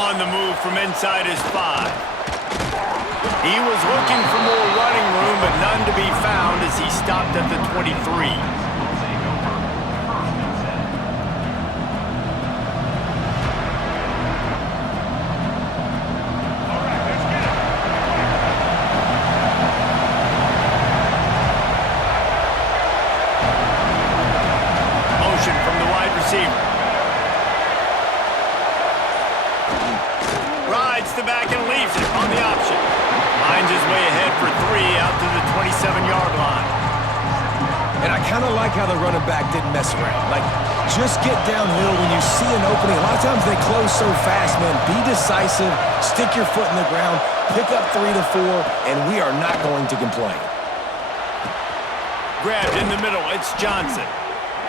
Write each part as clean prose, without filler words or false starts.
On the move from inside his 5. He was looking for more running room, but none to be found as he stopped at the 23. Motion from the wide receiver. Rides the back and leaves it on the option. Finds his way ahead for 3 out to the 27-yard line. And I kind of like how the running back didn't mess around. Like, just get downhill when you see an opening. A lot of times they close so fast, man. Be decisive, stick your foot in the ground, pick up 3 to 4, and we are not going to complain. Grabbed in the middle, it's Johnson.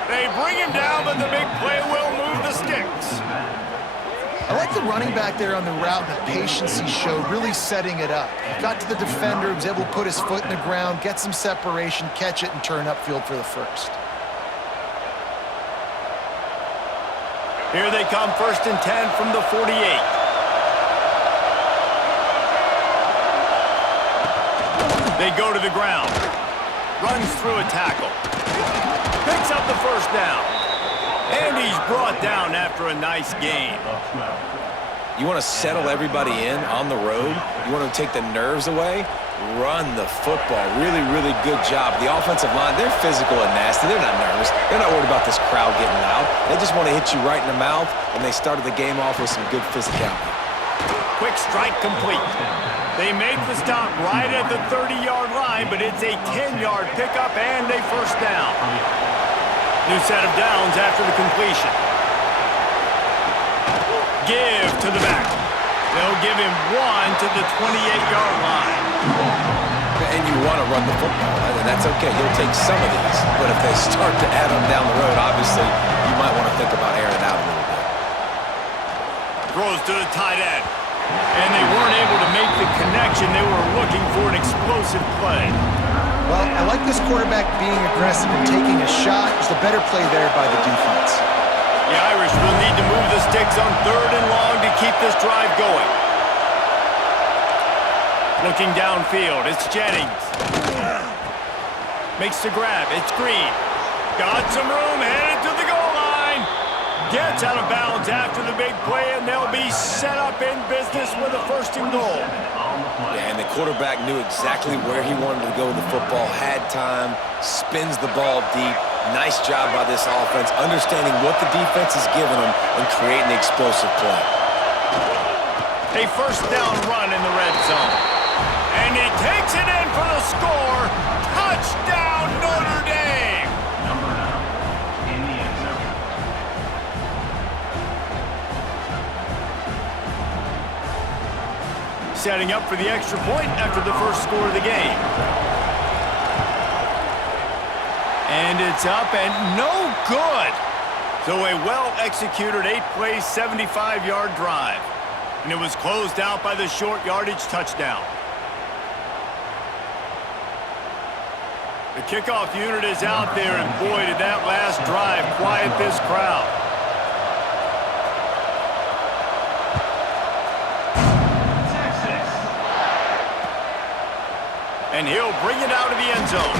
They bring him down, but the big play will move the sticks. I like the running back there on the route and the patience he showed, really setting it up. He got to the defender, was able to put his foot in the ground, get some separation, catch it, and turn upfield for the first. Here they come, 1st and 10 from the 48. They go to the ground. Runs through a tackle. Picks up the first down. And he's brought down after a nice gain. You want to settle everybody in on the road? You want to take the nerves away? Run the football. Really, really good job. The offensive line, they're physical and nasty. They're not nervous. They're not worried about this crowd getting loud. They just want to hit you right in the mouth, and they started the game off with some good physicality. Quick strike complete. They make the stop right at the 30-yard line, but it's a 10-yard pickup and a first down. New set of downs after the completion. Give to the back. They'll give him 1 to the 28-yard line. And you want to run the football, right? And that's okay. You'll take some of these. But if they start to add them down the road, obviously, you might want to think about airing it out a little bit. Throws to the tight end. And they weren't able to make the connection. They were looking for an explosive play. Well, I like this quarterback being aggressive and taking a shot. It's a better play there by the defense. The Irish will need to move the sticks on 3rd and long to keep this drive going. Looking downfield, it's Jennings. Makes the grab, it's Green. Got some room, headed to the goal line. Gets out of bounds after the big play, and they'll be set up in business with a 1st and goal. Yeah, and the quarterback knew exactly where he wanted to go with the football, had time, spins the ball deep. Nice job by this offense, understanding what the defense is giving them and creating the explosive play. A first down run in the red zone. And he takes it in for the score. Touchdown, Notre Dame! In the end zone. Setting up for the extra point after the first score of the game. And it's up and no good. So a well-executed 8-play, 75-yard drive. And it was closed out by the short yardage touchdown. The kickoff unit is out there, and boy, did that last drive quiet this crowd. And he'll bring it out of the end zone.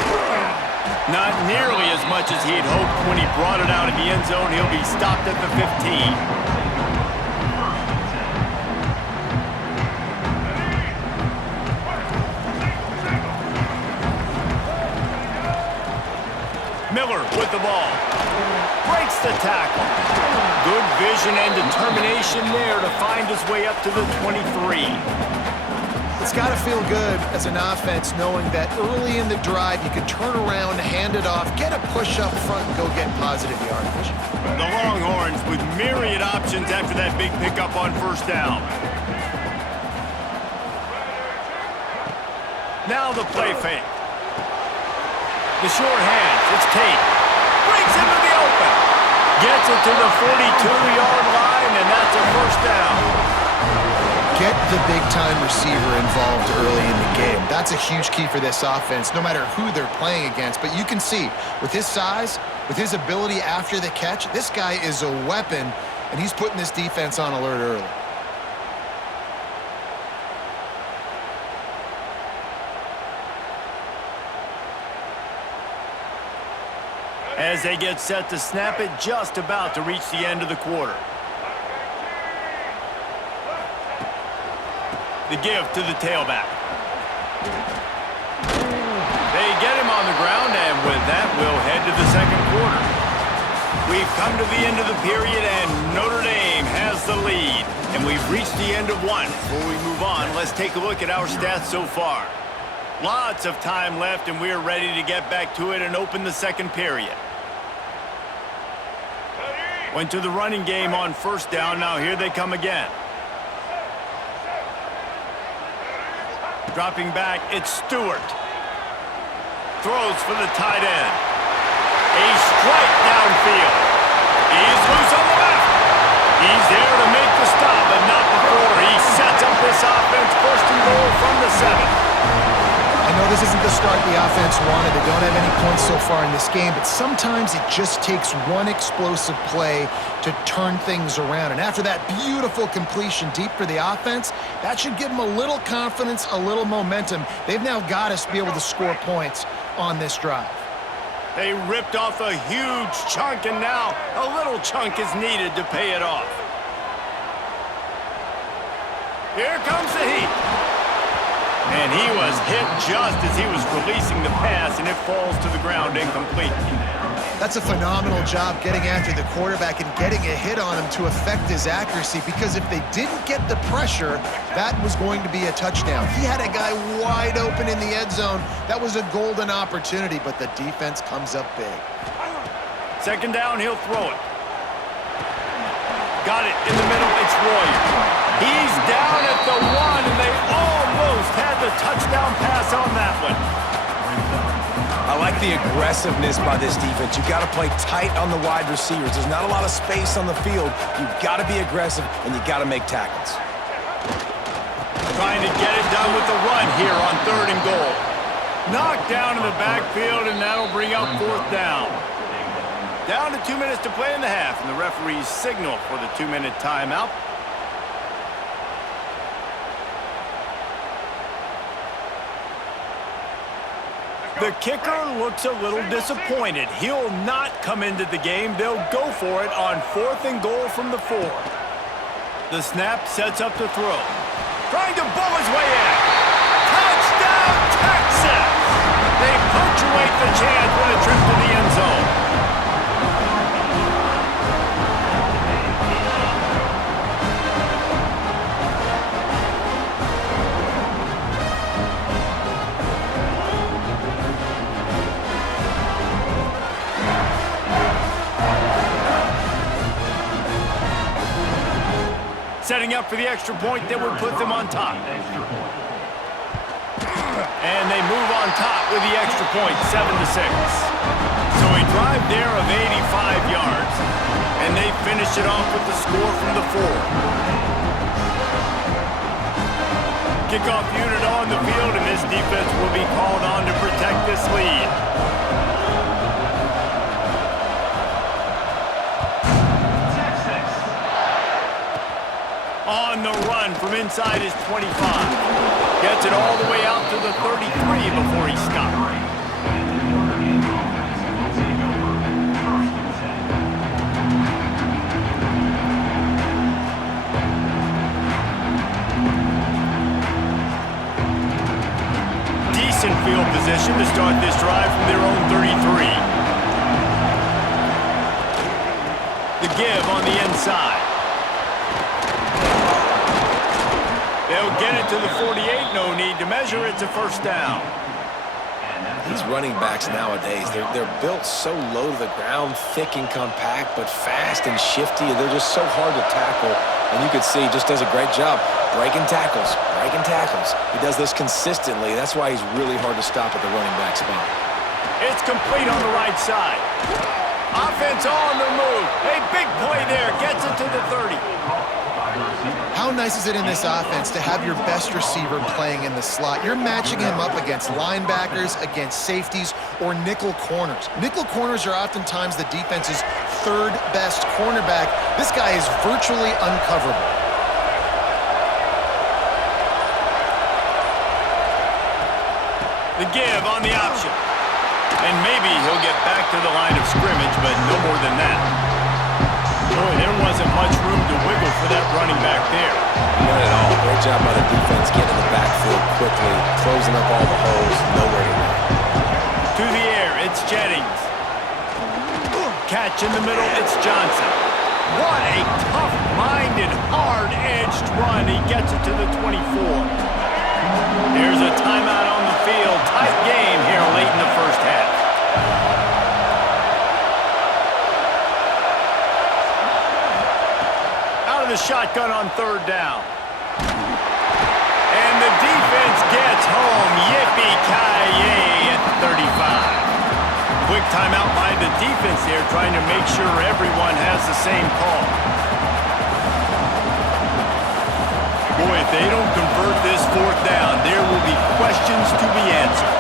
Not nearly as much as he had hoped when he brought it out of the end zone. He'll be stopped at the 15. Miller with the ball. Breaks the tackle. Good vision and determination there to find his way up to the 23. It's got to feel good as an offense knowing that early in the drive you can turn around, hand it off, get a push up front, and go get positive yardage. The Longhorns with myriad options after that big pickup on first down. Now the play fake. The short hands, it's Tate. Breaks into the open. Gets it to the 42-yard line, and that's a first down. Get the big-time receiver involved early in the game. That's a huge key for this offense, no matter who they're playing against. But you can see, with his size, with his ability after the catch, this guy is a weapon, and he's putting this defense on alert early. as they get set to snap it, just about to reach the end of the quarter. The give to the tailback. They get him on the ground, and with that, we'll head to the second quarter. We've come to the end of the period, and Notre Dame has the lead. And we've reached the end of one. Before we move on, let's take a look at our stats so far. Lots of time left, and we're ready to get back to it and open the second period. Went to the running game on first down. Now here they come again. Dropping back, it's Stewart. Throws for the tight end. A strike downfield. He's loose on the left. He's there to make the stop, but not before he sets up this offense. First and goal from the 7. I know this isn't the start the offense wanted. They don't have any points so far in this game, but sometimes it just takes one explosive play to turn things around. And after that beautiful completion deep for the offense, that should give them a little confidence, a little momentum. They've now got us to be able to score points on this drive. They ripped off a huge chunk, and now a little chunk is needed to pay it off. Here comes the heat. And he was hit just as he was releasing the pass, and it falls to the ground incomplete. That's a phenomenal job getting after the quarterback and getting a hit on him to affect his accuracy, because if they didn't get the pressure, that was going to be a touchdown. He had a guy wide open in the end zone. That was a golden opportunity, but the defense comes up big. Second down, he'll throw it. Got it in the middle, it's Royer. He's down at the 1, and they almost had the touchdown pass on that one. I like the aggressiveness by this defense. You got to play tight on the wide receivers. There's not a lot of space on the field. You got to be aggressive, and you got to make tackles. Trying to get it done with the run here on 3rd and goal. Knocked down in the backfield, and that'll bring up 4th down. Down to 2 minutes to play in the half, and the referees signal for the 2-minute timeout. The kicker looks a little disappointed. He'll not come into the game. They'll go for it on 4th and goal from the 4. The snap sets up the throw. Trying to bowl his way in. Touchdown, Texas! They punctuate the chance with a trip to the end zone. Setting up for the extra point that would put them on top. And they move on top with the extra point, 7-6. So a drive there of 85 yards, and they finish it off with the score from the 4. Kickoff unit on the field, and this defense will be called on to protect this lead. On the run from inside his 25. Gets it all the way out to the 33 before he stopped. Decent field position to start this drive from their own 33. The give on the inside. They'll get it to the 48, no need to measure, it's a 1st down. These running backs nowadays, they're built so low to the ground, thick and compact, but fast and shifty. They're just so hard to tackle. And you can see he just does a great job breaking tackles, breaking tackles. He does this consistently. That's why he's really hard to stop at the running back spot. It's complete on the right side. Offense on the move. A big play there, gets it to the 30. How nice is it in this offense to have your best receiver playing in the slot? You're matching him up against linebackers, against safeties, or nickel corners. Nickel corners are oftentimes the defense's 3rd best cornerback. This guy is virtually uncoverable. The give on the option. And maybe he'll get back to the line of scrimmage, but no more than that. Boy, there wasn't much room to wiggle for that running back there. Not at all. Great job by the defense getting in the backfield quickly, closing up all the holes, nowhere to run. To the air, it's Jennings. Catch in the middle, it's Johnson. What a tough-minded, hard-edged run. He gets it to the 24. Here's a timeout on the field. Tight game here late in the first half. Out of the shotgun on third down. And the defense gets home. Yippee-ki-yay at the 35. Quick timeout by the defense there, trying to make sure everyone has the same call. Boy, if they don't convert this fourth down, there will be questions to be answered.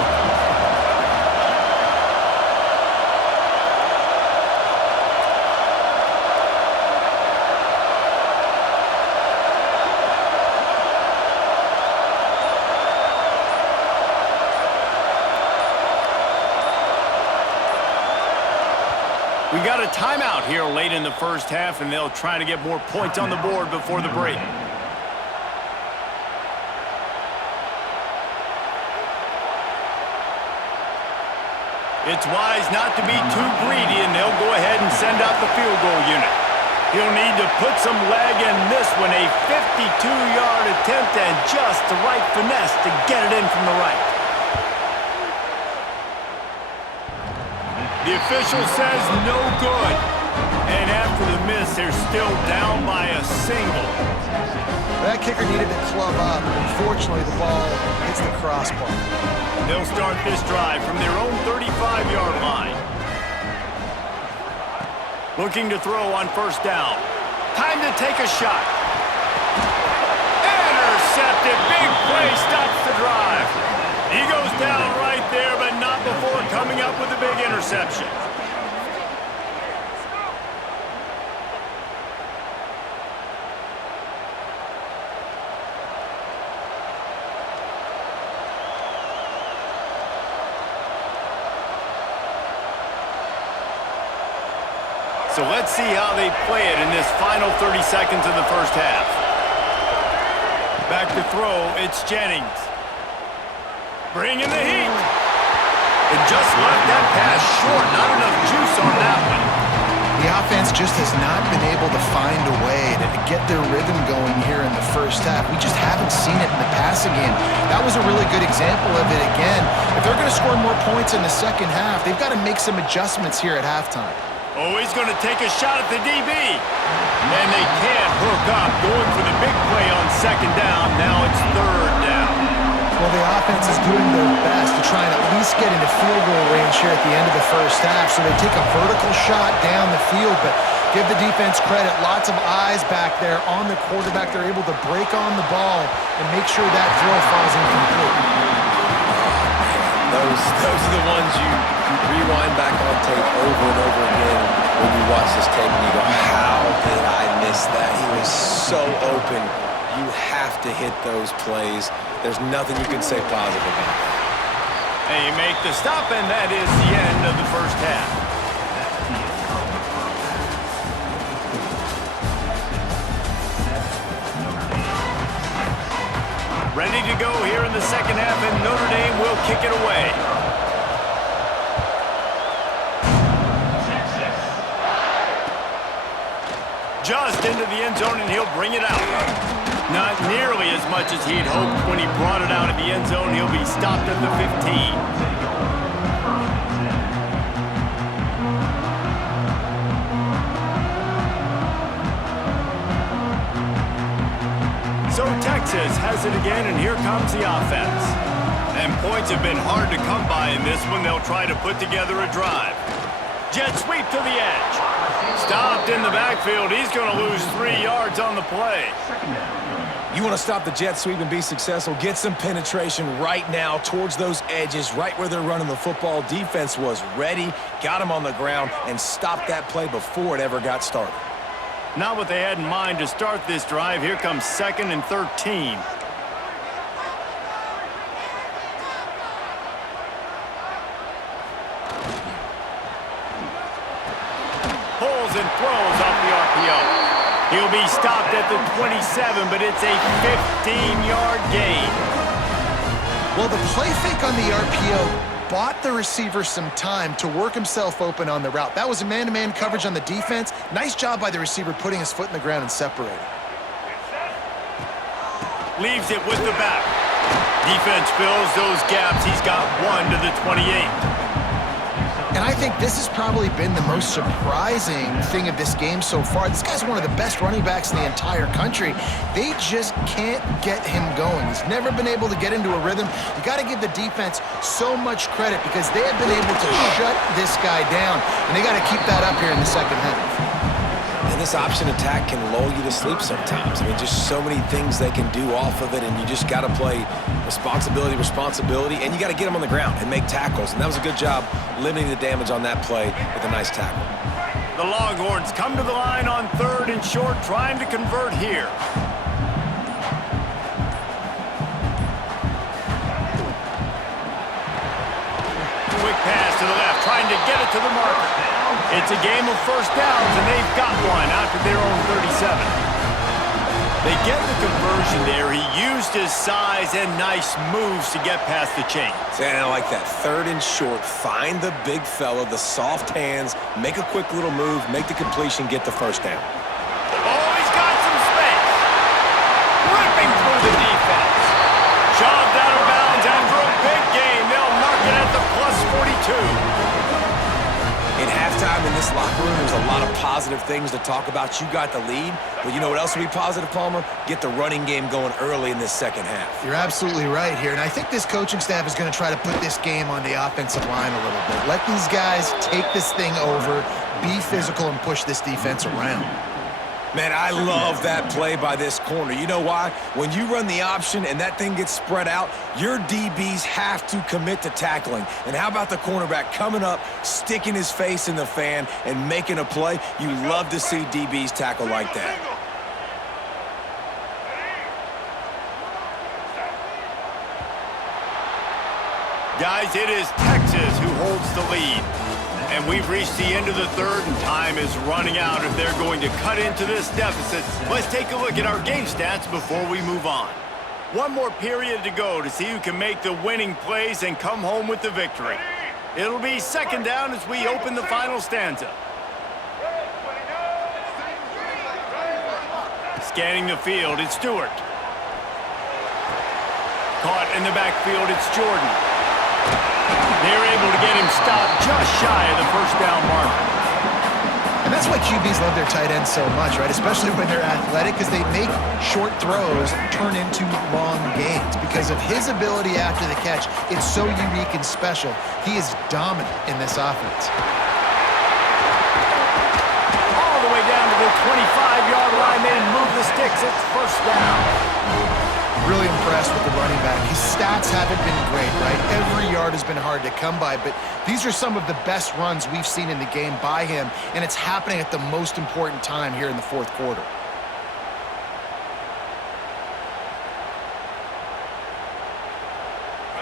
We got a timeout here late in the first half, and they'll try to get more points on the board before the break. It's wise not to be too greedy, and they'll go ahead and send out the field goal unit. He'll need to put some leg in this one, a 52-yard attempt and just the right finesse to get it in from the right. The official says no good. And after the miss, they're still down by a single. That kicker needed to club up. Unfortunately, the ball hits the crossbar. They'll start this drive from their own 35-yard line. Looking to throw on first down. Time to take a shot. Intercepted. Big play stops the drive. He goes down right there, but not before coming up with a big interception. So let's see how they play it in this final 30 seconds of the first half. Back to throw, it's Jennings. Bringing the heat. And just left that pass short. Not enough juice on that one. The offense just has not been able to find a way to get their rhythm going here in the first half. We just haven't seen it in the passing game. That was a really good example of it again. If they're going to score more points in the second half, they've got to make some adjustments here at halftime. Oh, he's going to take a shot at the DB. And they can't hook up. Going for the big play on second down. Now it's third down. Well, the offense is doing their best to try and at least get into field goal range here at the end of the first half. So they take a vertical shot down the field, but give the defense credit. Lots of eyes back there on the quarterback. They're able to break on the ball and make sure that throw falls incomplete. Those are the ones you rewind back on tape over and over again when you watch this tape and you go, how did I miss that? He was so open. You have to hit those plays. There's nothing you can say positive about that. They make the stop, and that is the end of the first half. Ready to go here in the second half, and Notre Dame will kick it away. Just into the end zone, and he'll bring it out. Not nearly as much as he'd hoped when he brought it out of the end zone. He'll be stopped at the 15. So Texas has it again, and here comes the offense. And points have been hard to come by in this one. They'll try to put together a drive. Jet sweep to the edge. Stopped in the backfield. He's going to lose 3 yards on the play. You want to stop the jet sweep and be successful, get some penetration right now towards those edges, right where they're running the football. Defense was ready, got him on the ground, and stopped that play before it ever got started. Not what they had in mind to start this drive. Here comes 2nd and 13. rolls and throws off the RPO. He'll be stopped at the 27, but it's a 15-yard gain. Well, the play fake on the RPO bought the receiver some time to work himself open on the route. That was a man-to-man coverage on the defense. Nice job by the receiver putting his foot in the ground and separating. Leaves it with the back. Defense fills those gaps. He's got 1 to the 28. And I think this has probably been the most surprising thing of this game so far. This guy's one of the best running backs in the entire country. They just can't get him going. He's never been able to get into a rhythm. You got to give the defense so much credit because they have been able to shut this guy down, and they got to keep that up here in the second half. And this option attack can lull you to sleep sometimes. I mean, just so many things they can do off of it, and you just got to play responsibility, and you got to get them on the ground and make tackles. And that was a good job limiting the damage on that play with a nice tackle. The Longhorns come to the line on 3rd and short, trying to convert here. Quick pass to the left, trying to get it to the marker. It's a game of first downs, and they've got one after their own 37. They get the conversion there. He used his size and nice moves to get past the chains. And I like that. 3rd and short. Find the big fella, the soft hands, make a quick little move, make the completion, get the first down. Oh, he's got some space. Ripping through the defense. Shoved out of bounds after a big game. They'll mark it at the plus 42. In halftime in this locker room, there's a lot of positive things to talk about. You got the lead, but you know what else will be positive, Palmer? Get the running game going early in this second half. You're absolutely right here, and I think this coaching staff is going to try to put this game on the offensive line a little bit. Let these guys take this thing over, be physical, and push this defense around. Man, I love that play by this corner. You know why? When you run the option and that thing gets spread out, your DBs have to commit to tackling. And how about the cornerback coming up, sticking his face in the fan, and making a play? You love to see DBs tackle like that. Guys, it is Texas who holds the lead. And we've reached the end of the 3rd, and time is running out if they're going to cut into this deficit. Let's take a look at our game stats before we move on. One more period to go to see who can make the winning plays and come home with the victory. It'll be 2nd down as we open the final stanza. Scanning the field, it's Stewart. Caught in the backfield, it's Jordan. They're able to get him stopped just shy of the first down mark. And that's why QBs love their tight ends so much, right? Especially when they're athletic, because they make short throws turn into long gains. Because of his ability after the catch, it's so unique and special. He is dominant in this offense. All the way down to the 25-yard line. They move the sticks. It's first down. Really impressed with the running back. His stats haven't been great, right? Every yard has been hard to come by, but these are some of the best runs we've seen in the game by him, and it's happening at the most important time here in the 4th quarter.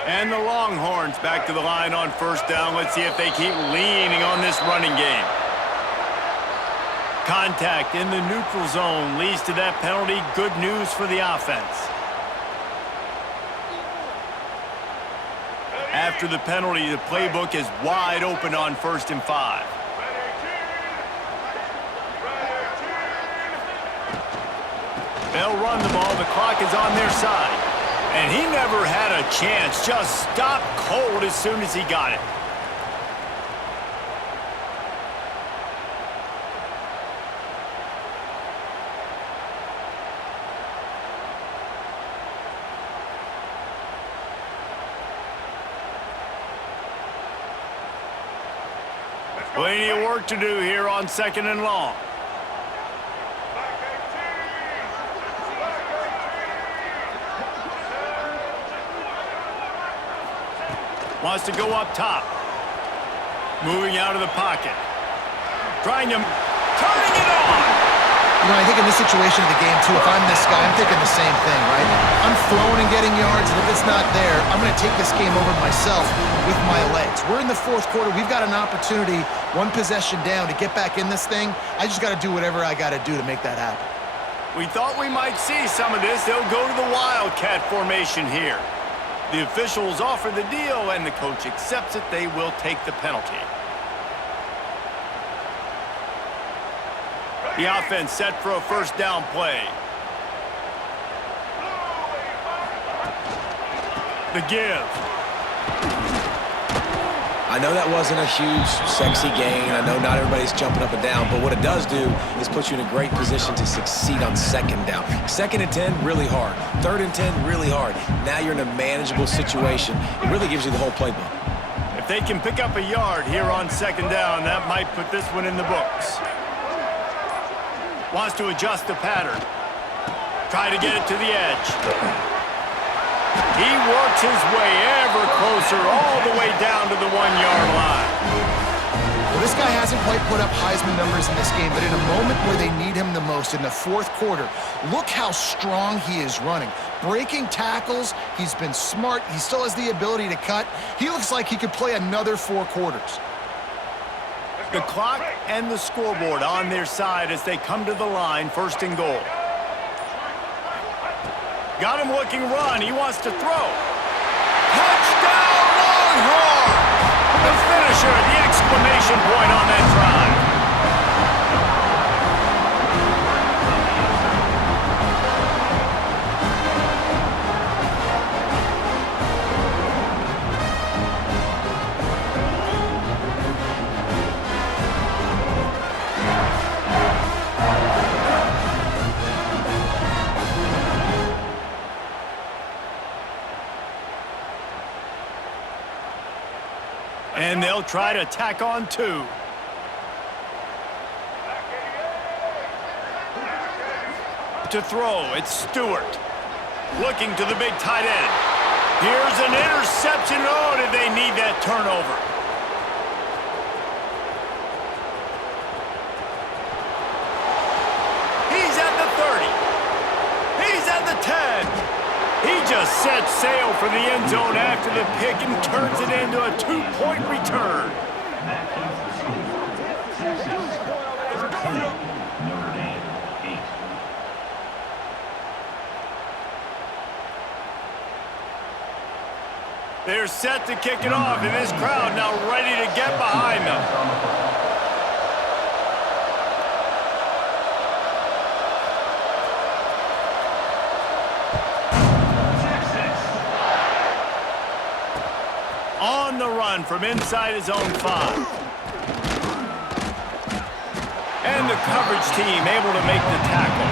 And the Longhorns back to the line on first down. Let's see if they keep leaning on this running game. Contact in the neutral zone leads to that penalty. Good news for the offense. After the penalty, the playbook is wide open on 1st and 5. They'll run the ball. The clock is on their side. And he never had a chance. Just stopped cold as soon as he got it. Plenty of work to do here on 2nd and long. Wants to go up top. Moving out of the pocket. Trying to... Turning it on! I think in this situation of the game, too, if I'm this guy, I'm thinking the same thing, right? I'm throwing and getting yards, and if it's not there, I'm going to take this game over myself with my legs. We're in the fourth quarter. We've got an opportunity, one possession down, to get back in this thing. I just got to do whatever I got to do to make that happen. We thought we might see some of this. They'll go to the Wildcat formation here. The officials offer the deal, and the coach accepts it. They will take the penalty. The offense set for a first down play. The give. I know that wasn't a huge, sexy gain. I know not everybody's jumping up and down, but what it does do is put you in a great position to succeed on second down. 2nd and 10, really hard. 3rd and 10, really hard. Now you're in a manageable situation. It really gives you the whole playbook. If they can pick up a yard here on 2nd down, that might put this one in the books. Wants to adjust the pattern. Try to get it to the edge. He works his way ever closer all the way down to the 1-yard line. Well, this guy hasn't quite put up Heisman numbers in this game, but in a moment where they need him the most, in the fourth quarter, look how strong he is running. Breaking tackles, he's been smart, he still has the ability to cut. He looks like he could play another 4 quarters. The clock and the scoreboard on their side as they come to the line, 1st and goal. Got him looking run. He wants to throw. Touchdown, Longhorn! The finisher, the exclamation point on that drive. And they'll try to tack on 2. To throw, it's Stewart. Looking to the big tight end. Here's an interception. Oh, did they need that turnover? He's at the 30. He's at the 10. He just sets sail for the end zone after the pick and turns it into a 2-point return. They're set to kick it off, and this crowd now ready to get behind them. On the run from inside his own 5. And the coverage team able to make the tackle.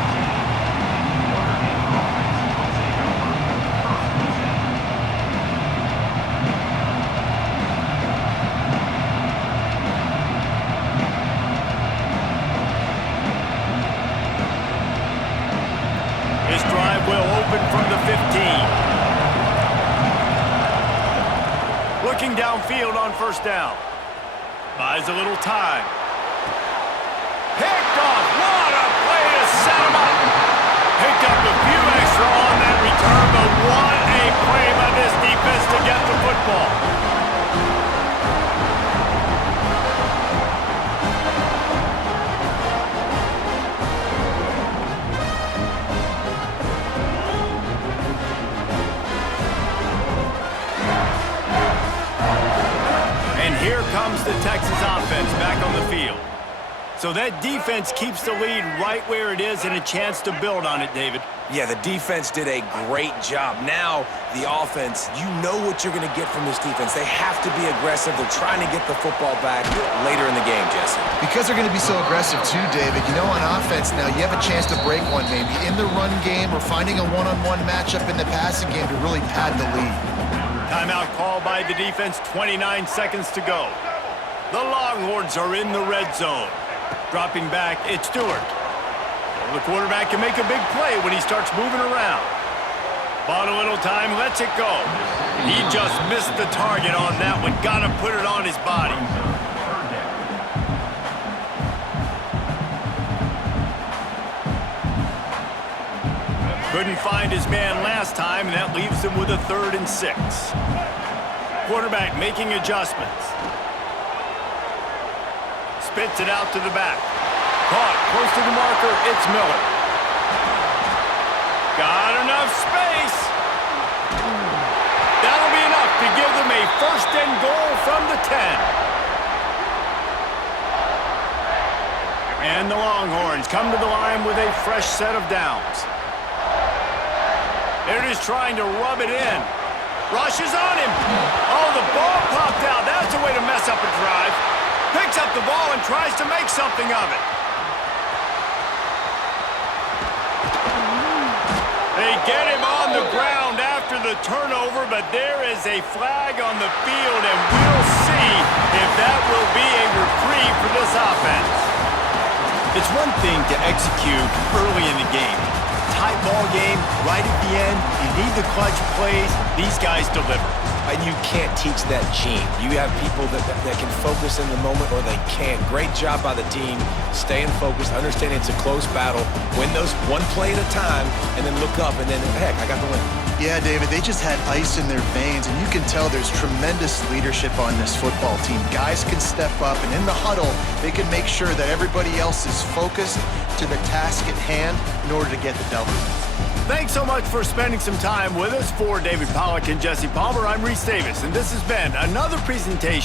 This drive will open from the 15. Looking downfield on 1st down. Buys a little time. Picked off. What a play to set him up. Picked up a few extra on that return, but what a play by this defense to get the football. Here comes the Texas offense back on the field. So that defense keeps the lead right where it is and a chance to build on it, David. Yeah, the defense did a great job. Now, the offense, you know what you're going to get from this defense. They have to be aggressive. They're trying to get the football back later in the game, Jesse. Because they're going to be so aggressive too, David. On offense now, you have a chance to break one maybe in the run game or finding a one-on-one matchup in the passing game to really pad the lead. Timeout called by the defense, 29 seconds to go. The Longhorns are in the red zone. Dropping back, it's Stewart. Well, the quarterback can make a big play when he starts moving around. Bought a little time, lets it go. He just missed the target on that one. Got to put it on his body. Couldn't find his man last time, and that leaves him with a 3rd and 6. Quarterback making adjustments. Spits it out to the back. Caught close to the marker. It's Miller. Got enough space. That'll be enough to give them a 1st and goal from the 10. And the Longhorns come to the line with a fresh set of downs. They're just trying to rub it in. Rushes on him. Oh, the ball popped out. That's a way to mess up a drive. Picks up the ball and tries to make something of it. They get him on the ground after the turnover, but there is a flag on the field, and we'll see if that will be a reprieve for this offense. It's one thing to execute early in the game. Tight ball game, right at the end, you need the clutch plays. These guys deliver. And you can't teach that gene. You have people that can focus in the moment or they can't. Great job by the team, staying focused, understanding it's a close battle, win those one play at a time, and then look up, and then, heck, I got the win. Yeah, David, they just had ice in their veins, and you can tell there's tremendous leadership on this football team. Guys can step up, and in the huddle, they can make sure that everybody else is focused to the task at hand in order to get the W. Thanks so much for spending some time with us. For David Pollack and Jesse Palmer, I'm Reese Davis, and this has been another presentation